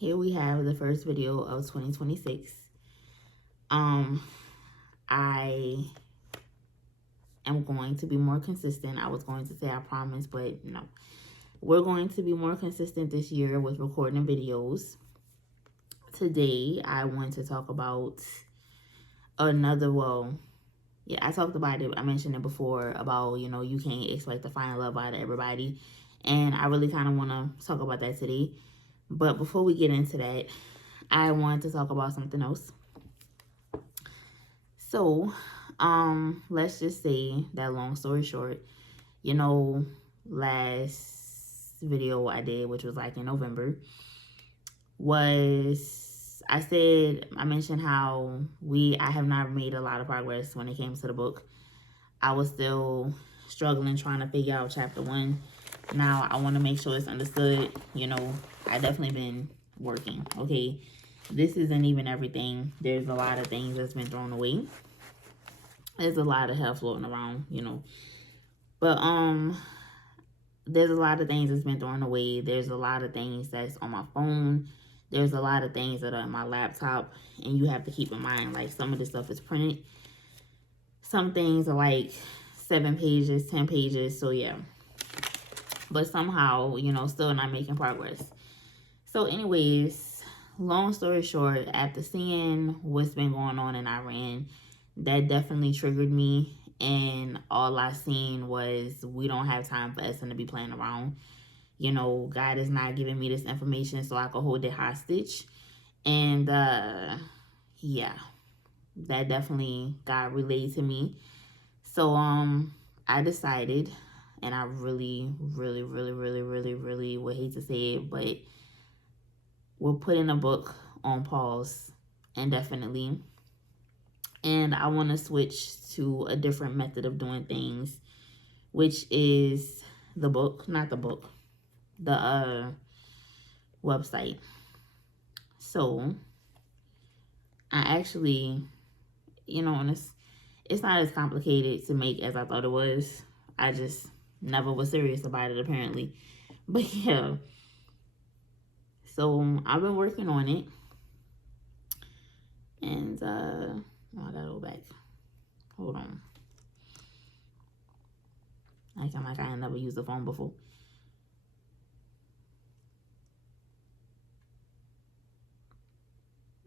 Here we have the first video of 2026. I am going to be more consistent. I was going to say I promise, but no. We're going to be more consistent this year with recording videos. Today, I want to talk about I talked about it. I mentioned it before about, you can't expect to find love out of everybody. And I really kind of want to talk about that today. But before we get into that, I want to talk about something else. So, let's just say that long story short, last video I did, which was like in November, I mentioned how I have not made a lot of progress when it came to the book. I was still struggling trying to figure out chapter 1. Now I want to make sure it's understood. I definitely been working. Okay, this isn't even everything. There's a lot of things that's been thrown away. There's a lot of hell floating around, but there's a lot of things that's been thrown away. There's a lot of things that's on my phone. There's a lot of things that are on my laptop, and you have to keep in mind, like, some of the stuff is printed. Some things are like 7 pages, 10 pages, so yeah. But somehow, still not making progress. So anyways, long story short, after seeing what's been going on in Iran, that definitely triggered me. And all I seen was, we don't have time for us to be playing around. God is not giving me this information so I can hold it hostage. And yeah, that definitely got relayed to me. So I decided, and I really, really, really, really, really, really would hate to say it, but we're putting a book on pause indefinitely. And I want to switch to a different method of doing things, which is the book, not the book, the website. So I actually, and it's not as complicated to make as I thought it was. I just never was serious about it, apparently. But yeah, so I've been working on it. And I gotta go back. Hold on. Like I never used the phone before.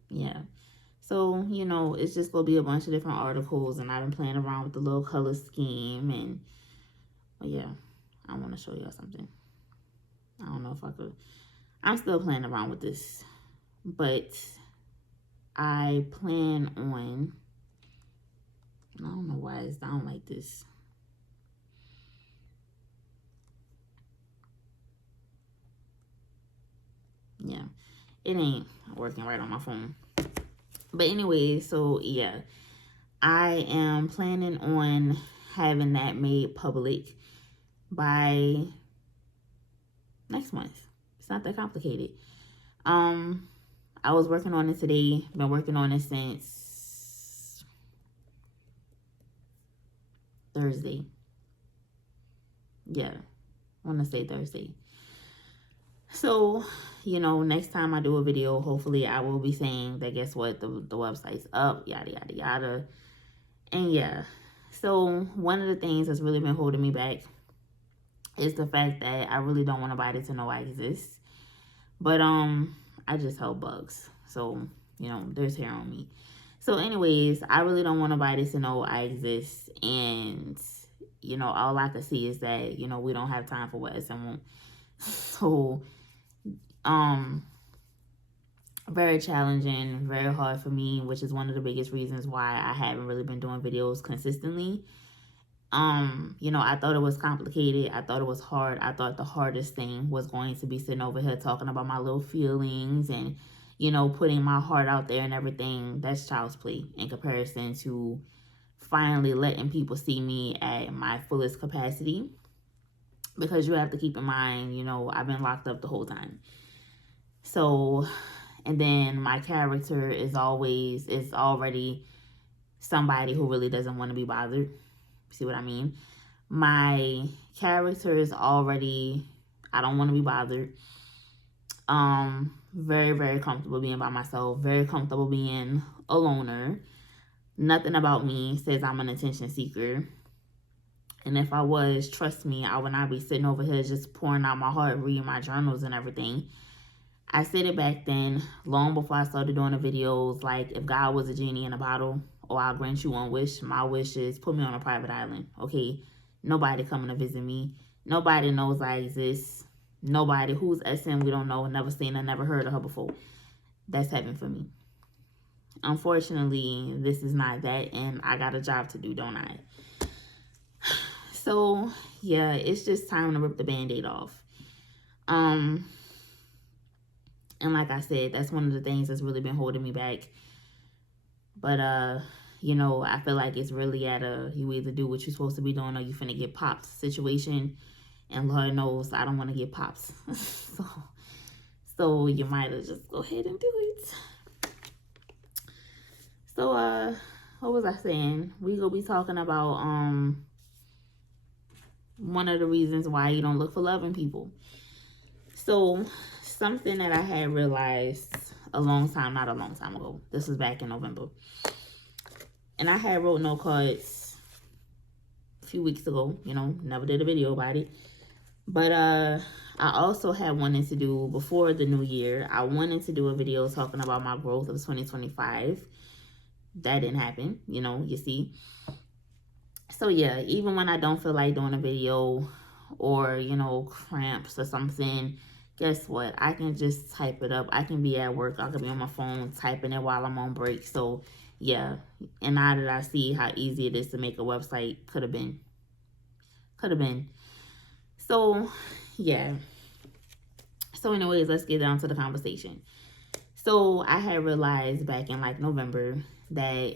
Yeah. So, it's just going to be a bunch of different articles, and I've been playing around with the little color scheme, and, yeah, I want to show y'all something. I don't know if I could. I'm still playing around with this, but I plan on, I don't know why it's down like this. Yeah, it ain't working right on my phone. But anyway, so yeah, I am planning on having that made public by next month. It's not that complicated. I was working on it today. Been working on it since Thursday. Yeah, I want to say Thursday. So, next time I do a video, hopefully I will be saying that, guess what, the website's up, yada, yada, yada. And yeah, so one of the things that's really been holding me back is the fact that I really don't want nobody to know I exist. But I just help bugs. So, there's hair on me. So anyways, I really don't want nobody to know I exist. And, all I can see is that, we don't have time for what us and won't. So, very challenging, very hard for me, which is one of the biggest reasons why I haven't really been doing videos consistently. I thought it was complicated. I thought it was hard. I thought the hardest thing was going to be sitting over here talking about my little feelings and, putting my heart out there and everything. That's child's play in comparison to finally letting people see me at my fullest capacity. Because you have to keep in mind, I've been locked up the whole time. So, and then my character is already somebody who really doesn't want to be bothered. See what I mean? My character is already, I don't want to be bothered. Very, very comfortable being by myself, very comfortable being a loner. Nothing about me says I'm an attention seeker. And if I was, trust me, I would not be sitting over here just pouring out my heart, reading my journals and everything. I said it back then, long before I started doing the videos, like, if God was a genie in a bottle, or I'll grant you one wish, my wish is put me on a private island, okay? Nobody coming to visit me. Nobody knows I exist. Nobody. Who's SM, we don't know, never seen her, never heard of her before. That's heaven for me. Unfortunately, this is not that, and I got a job to do, don't I? So, yeah, it's just time to rip the Band-Aid off. And like I said, that's one of the things that's really been holding me back. But, you know, I feel like it's really at a, you either do what you're supposed to be doing or you finna get popped situation. And Lord knows I don't want to get pops. so you might as just go ahead and do it. So, what was I saying? We gonna be talking about, one of the reasons why you don't look for love in people. So, something that I had realized not a long time ago. This was back in November. And I had wrote note cards a few weeks ago, you know, never did a video about it. But I also had wanted to do, before the new year, I wanted to do a video talking about my growth of 2025. That didn't happen, you know, you see. So yeah, even when I don't feel like doing a video or, you know, cramps or something, guess what? I can just type it up. I can be at work. I can be on my phone typing it while I'm on break. So yeah, and now that I see how easy it is to make a website, could have been. So yeah. So anyways, let's get down to the conversation. So I had realized back in like November that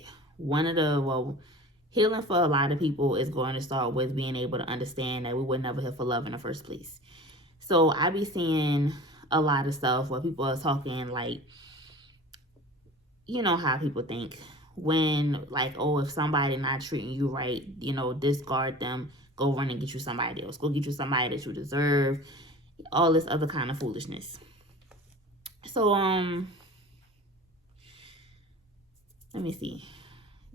healing for a lot of people is going to start with being able to understand that we were never here for love in the first place. So I be seeing a lot of stuff where people are talking like, you know how people think when like, oh, if somebody not treating you right, you know, discard them, go run and get you somebody else, go get you somebody that you deserve, all this other kind of foolishness. So, let me see.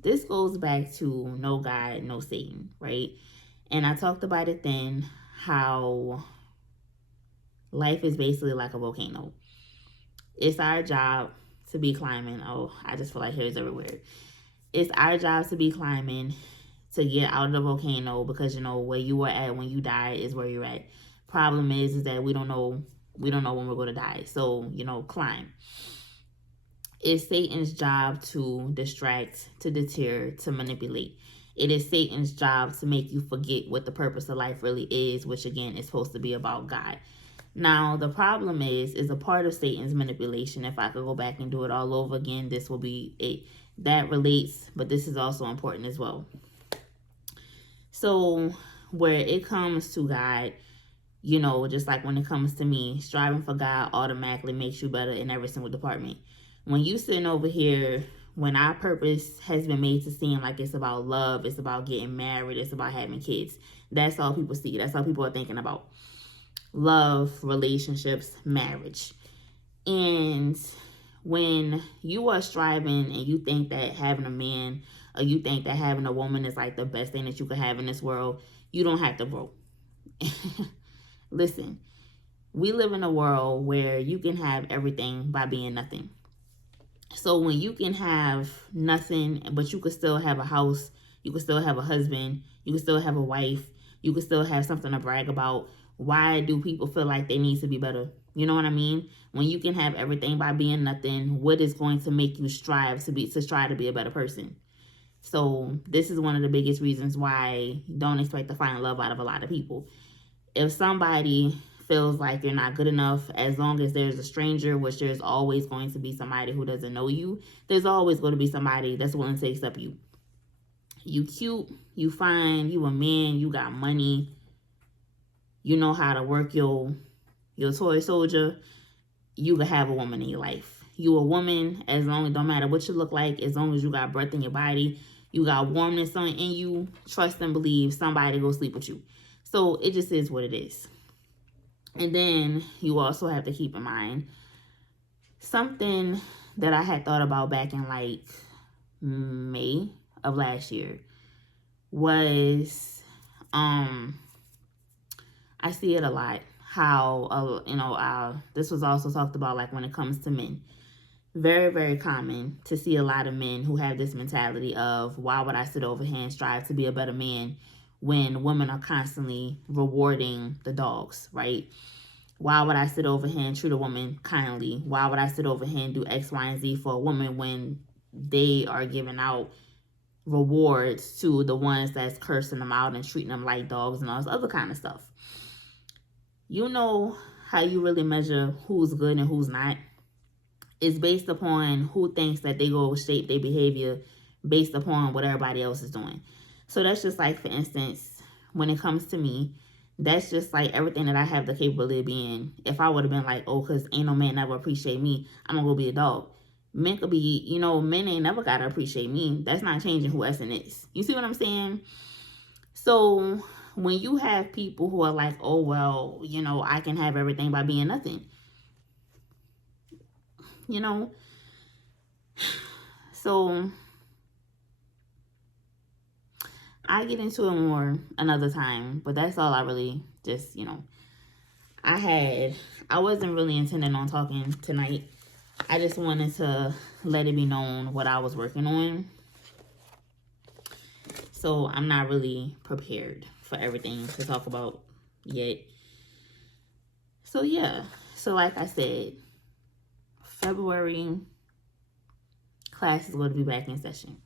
This goes back to no God, no Satan, right? And I talked about it then, how life is basically like a volcano. It's our job to be climbing. Oh, I just feel like hairs everywhere. It's our job to be climbing to get out of the volcano, because, you know, where you were at when you died is where you're at. Problem is that we don't know when we're going to die. So, you know, climb. It's Satan's job to distract, to deter, to manipulate. It is Satan's job to make you forget what the purpose of life really is, which again is supposed to be about God. Now, the problem is a part of Satan's manipulation. If I could go back and do it all over again, this will be it. That relates, but this is also important as well. So, where it comes to God, you know, just like when it comes to me, striving for God automatically makes you better in every single department. When you sitting over here, when our purpose has been made to seem like it's about love, it's about getting married, it's about having kids, that's all people see. That's all people are thinking about. Love, relationships, marriage. And when you are striving and you think that having a man or you think that having a woman is like the best thing that you could have in this world, you don't have to grow. Listen, we live in a world where you can have everything by being nothing. So when you can have nothing, but you could still have a house, you could still have a husband, you could still have a wife, you could still have something to brag about, why do people feel like they need to be better? You know what I mean? When you can have everything by being nothing, what is going to make you strive to try to be a better person? So this is one of the biggest reasons why you don't expect to find love out of a lot of people. If somebody feels like you're not good enough, as long as there's a stranger, which there's always going to be somebody who doesn't know you, there's always going to be somebody that's willing to accept you. You cute, you fine, you a man, you got money, you know how to work your toy soldier, you can have a woman in your life. You a woman, as long as, don't matter what you look like, as long as you got breath in your body, you got warmness in you, trust and believe somebody go sleep with you. So it just is what it is. And then you also have to keep in mind something that I had thought about back in like May of last year was I see it a lot how this was also talked about like when it comes to men. Very, very common to see a lot of men who have this mentality of, why would I sit over here and strive to be a better man when women are constantly rewarding the dogs, right? Why would I sit over here and treat a woman kindly? Why would I sit over here and do X, Y, and Z for a woman when they are giving out rewards to the ones that's cursing them out and treating them like dogs and all this other kind of stuff? You know how you really measure who's good and who's not? Is based upon who thinks that they go shape their behavior based upon what everybody else is doing. So that's just like, for instance, when it comes to me, that's just like everything that I have the capability of being. If I would have been like, oh, because ain't no man never appreciate me, I'm going to go be a dog. Men could be, men ain't never got to appreciate me. That's not changing who Essen is. You see what I'm saying? So when you have people who are like, oh, well, I can have everything by being nothing. So I get into it more another time, but that's all I really just, I wasn't really intending on talking tonight. I just wanted to let it be known what I was working on. So I'm not really prepared for everything to talk about yet. So yeah, so like I said, February class is going to be back in session.